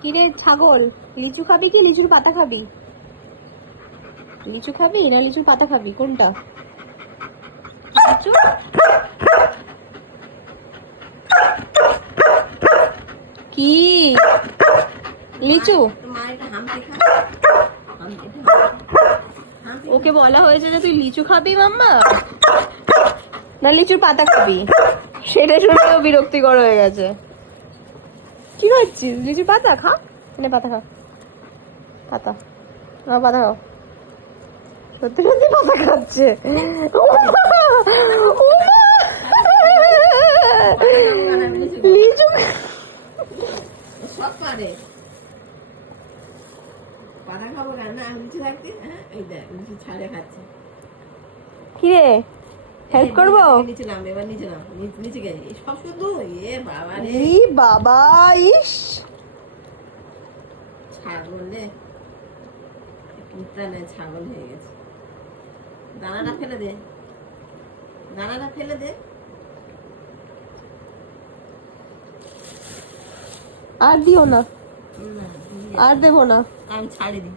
কিরে ছাগল, লিচু খাবি কি লিচুর পাতা খাবি? লিচু খাবি না লিচুর পাতা খাবি, কোনটা? লিচু কি? লিচু? ওকে বলা হয়েছে যে তুই লিচু খাবি মাম্মা না লিচুর পাতা খাবি, সেটা শুনেও বিরক্তিকর হয়ে গেছে। কি খাচ্ছিস? লিচুর পাতা খা, এনে পাতা খা, পাতা পাতা খাও। সত্যি সত্যি পাতা খাচ্ছে। লিচু সব পারে পাতা খাবো না, লিচু থাকতে এই দেখ লিচু ছাড়ে খাচ্ছে। কিরে হেল্প করবো? নিচে নাম, এবার নিচে নাম, নিচে গেছে সব শুধু এ বাবা রে, ই বাবা, ইস ছাগল রে, কুত্তা নেই ছাগল হয়ে গেছে। দানাটা ফেলে দে, দানাটা ফেলে দে। আর দিও না, আর দেবো না, আমি ছাড়ি দিই।